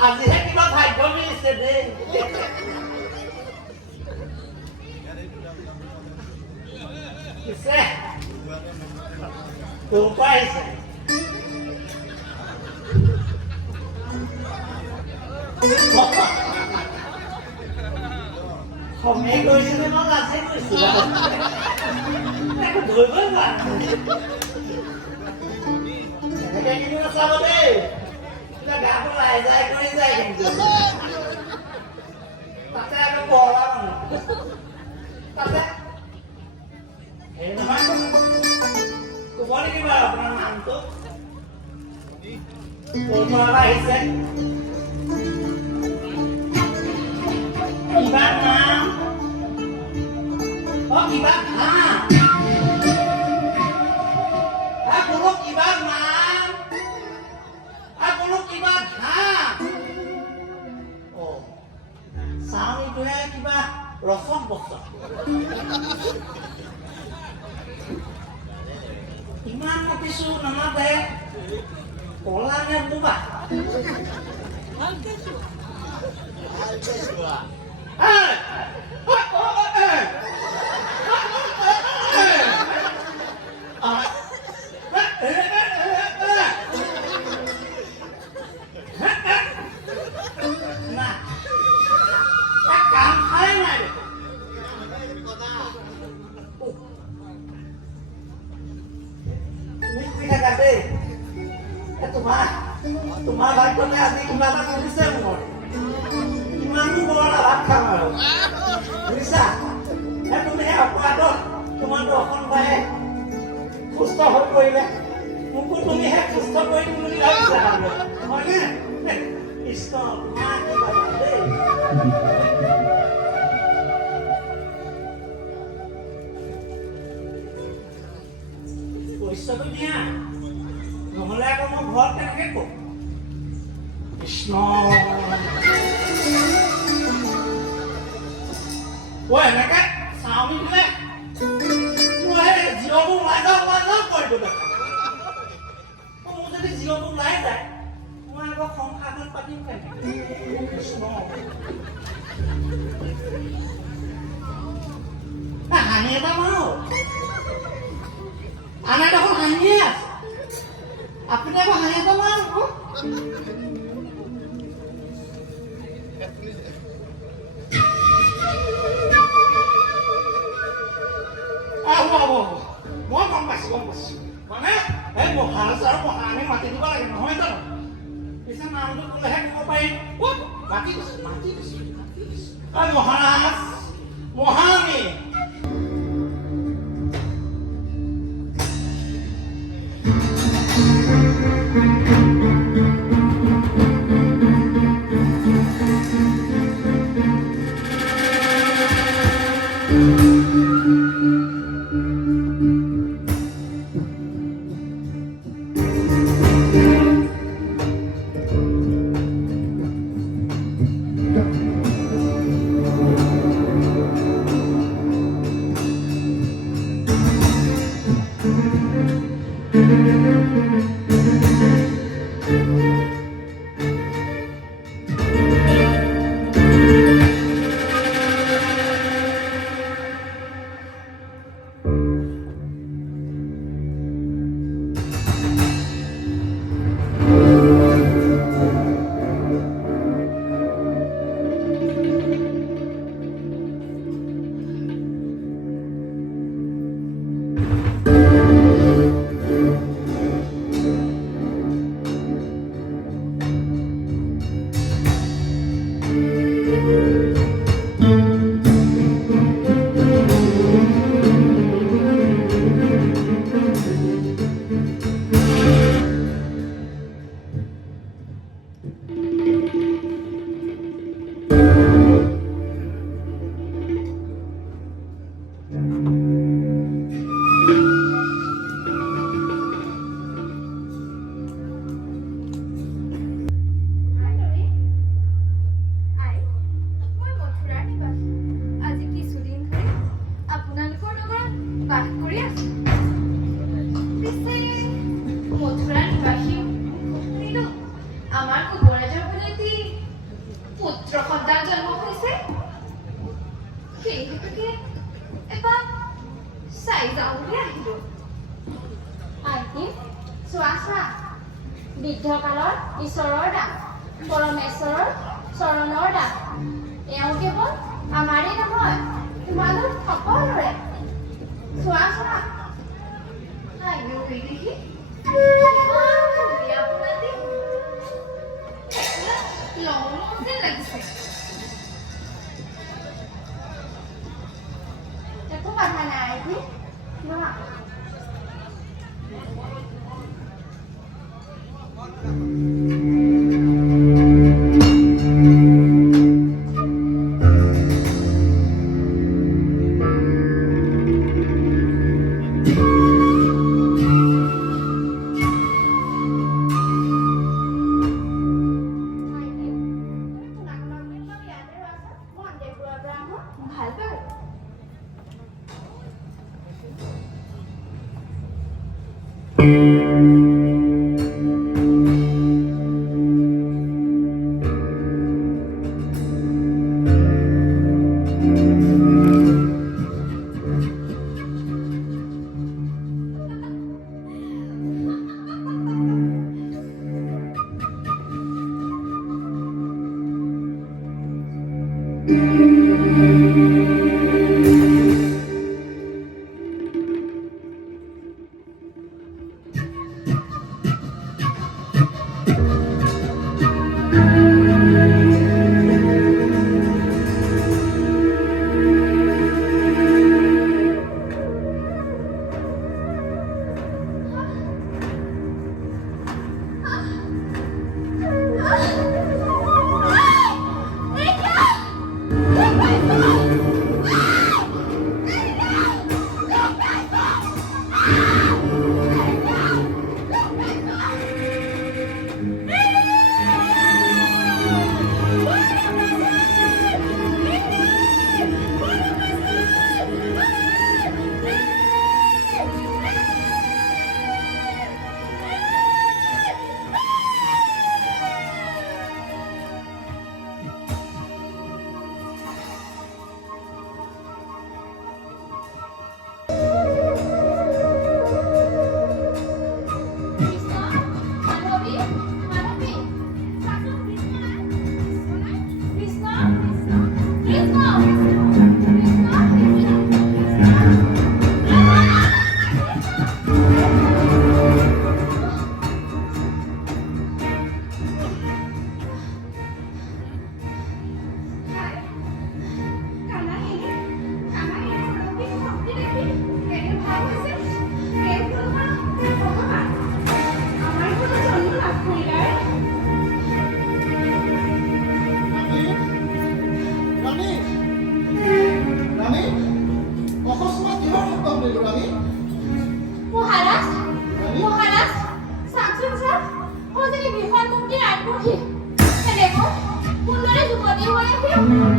আজিহে কিবা ভাগ্য মিলিছে দেই পিছে তোৰ পৰা আহিছে সময়ে গৈছিলে মই লাজে গৈছিল একো ধৰিবই পৰা এনেকে কিন্তু নাচাব দেই গাটো লাই যাই কৰি যায় কিন্তু তাতে আৰু বহলা মানে তাতে হেৰি নহয় ক'ব নেকি বাৰু আপোনাৰ নামটো ক'ৰ পৰা আহিছে কিবা নাম কিবা নাম কোনো কিবা নাম কোনো কিবা নাম চাউনিটোহে কিবা ৰচন বচন ইমান মাতিছো নামাতে কলা নে বোবা তোমাৰ ভাগ্যতে আজি কিবা এটা কৰিছে মোৰ ইমানো বৰ ভাত খাম আৰু বুজিছা তুমি সেই অপৰাধত তোমাৰ দৰ্শন পায়ে সুস্থ হৈ পৰিলে মোকো তুমিহে সুস্থ কৰি দিম বুলি ভাবিছা হয়নে কৃষ্ণ তোমাৰ কিবা দেই পইচাটো দিয়া নহ'লে আকৌ মই ঘৰত কেনেকৈ কম কৃষ্ণ এনেকে চাউনি দিলে মোৰ সেই জিঅ'টো ওলাই যাওঁ কৰিব দেখা মোৰ যদি জিঅ'টো ওলাই যায় মই আকৌ সংসাৰখন পাতিম কেনেকৈ কৃষ্ণ হাঁহি এটা মাৰো আনে দেখোন হাঁহিয়ে আছে আপুনি আকৌ হাঁহি এটা মাৰো মই গম পাইছো মানে এই মহাৰাজ আৰু মহাৰাণীক মাতি দিব লাগে নহয় জানো পিছে নামটো ক'লেহে ক'ব পাৰিম মাতি দিছো মহাৰাজ মহাৰাণী মথুৰাৰ বাসী কিন্তু আমাৰ খুব বড় যাবে এটি পুত্ৰ সন্তান জন্ম হৈছে সেই হেতুকে এপাক চাই যাওঁ বুলি আহিলোঁ আইটি চোৱা চোৱা বৃদ্ধকালৰ ঈশ্বৰৰ দান পৰমেশ্বৰৰ চৰণৰ দান এওঁ কেৱল আমাৰেই নহয় তোমালোক সকলোৰে চোৱা চোৱা আইও দেখি ধুনীয়া পোৱালি লওঁ লওঁ যেন লাগিছে একো কথা নাই আইটি লোৱা ভাল বাৰু Sudah